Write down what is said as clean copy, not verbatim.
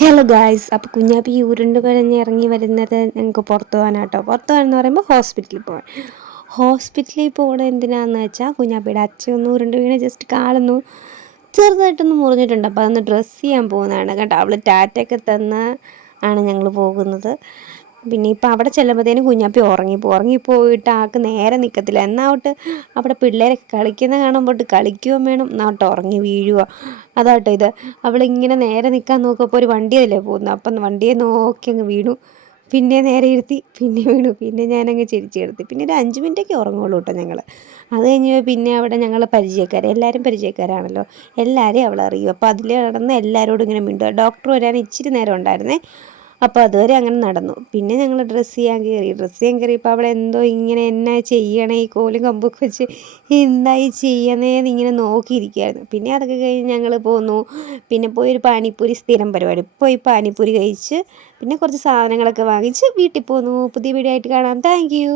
Hello guys, അപ്പോൾ കുഞ്ഞാപ്പി ഉരുണ്ട് പിഴഞ്ഞ് ഇറങ്ങി വരുന്നത് ഞങ്ങൾക്ക് പുറത്ത് പോകാനാട്ടോ. പുറത്ത് പോകാനെന്ന് പറയുമ്പോൾ ഹോസ്പിറ്റലിൽ പോകാൻ. ഹോസ്പിറ്റലിൽ പോകണത് എന്തിനാണെന്ന് വെച്ചാൽ കുഞ്ഞാപ്പിയുടെ അച്ഛൻ ഒന്ന് ഉരുണ്ട് വീണ് ജസ്റ്റ് കാലൊന്നു ചെറുതായിട്ടൊന്ന് മുറിഞ്ഞിട്ടുണ്ട്. അപ്പോൾ അതൊന്ന് ഡ്രസ്സ് ചെയ്യാൻ പോകുന്നതാണ് കേട്ടോ. അവൾ ടാറ്റയൊക്കെ തന്ന് ആണ് ഞങ്ങൾ പോകുന്നത്. പിന്നെ ഇപ്പം അവിടെ ചെല്ലുമ്പോഴത്തേനും കുഞ്ഞാപ്പി ഉറങ്ങിപ്പോയിട്ട് ആൾക്ക് നേരെ നിൽക്കത്തില്ല. എന്നാവട്ട് അവിടെ പിള്ളേരൊക്കെ കളിക്കുന്ന കാണുമ്പോട്ട് കളിക്കുകയും വേണം, എന്നാവട്ടെ ഉറങ്ങി വീഴുക. അതാട്ടോ ഇത്. അവളിങ്ങനെ നേരെ നിൽക്കാൻ നോക്കുമ്പോൾ ഒരു വണ്ടിയല്ലേ പോകുന്നത്. അപ്പം വണ്ടിയെ നോക്കി അങ്ങ് വീണു. പിന്നെ നേരെ ഇരുത്തി, പിന്നെ വീണു. പിന്നെ ഞാനങ്ങ് ചിരിച്ചെടുത്തി. പിന്നെ ഒരു 5 മിനിറ്റൊക്കെ ഉറങ്ങുള്ളൂ കേട്ടോ ഞങ്ങൾ. അത് കഴിഞ്ഞ് പിന്നെ അവിടെ ഞങ്ങൾ എല്ലാവരും പരിചയക്കാരാണല്ലോ. എല്ലാവരെയും അവളറിയും. അപ്പോൾ അതിൽ നടന്ന് എല്ലാവരോടും ഇങ്ങനെ മിണ്ടുക. ഡോക്ടർ വരാൻ ഇച്ചിരി നേരം ഉണ്ടായിരുന്നേ. അപ്പോൾ അതുവരെ അങ്ങനെ നടന്നു. പിന്നെ ഞങ്ങൾ ഡ്രസ്സ് ചെയ്യാൻ കയറിയപ്പോൾ അവിടെ എന്തോ ഇങ്ങനെ എന്നാ ചെയ്യണേ, ഈ കോലും കമ്പൊക്കെ വെച്ച് എന്തായി ചെയ്യണേന്ന് ഇങ്ങനെ നോക്കിയിരിക്കുകയായിരുന്നു. പിന്നെ അതൊക്കെ കഴിഞ്ഞ് ഞങ്ങൾ പോന്നു. പിന്നെ പോയി ഒരു പാനിപ്പൂരി, സ്ഥിരം പരിപാടി, പോയി പാനിപ്പൂരി കഴിച്ച് പിന്നെ കുറച്ച് സാധനങ്ങളൊക്കെ വാങ്ങിച്ച് വീട്ടിൽ പോന്നു. പുതിയ വീഡിയോ ആയിട്ട് കാണാം. Thank you.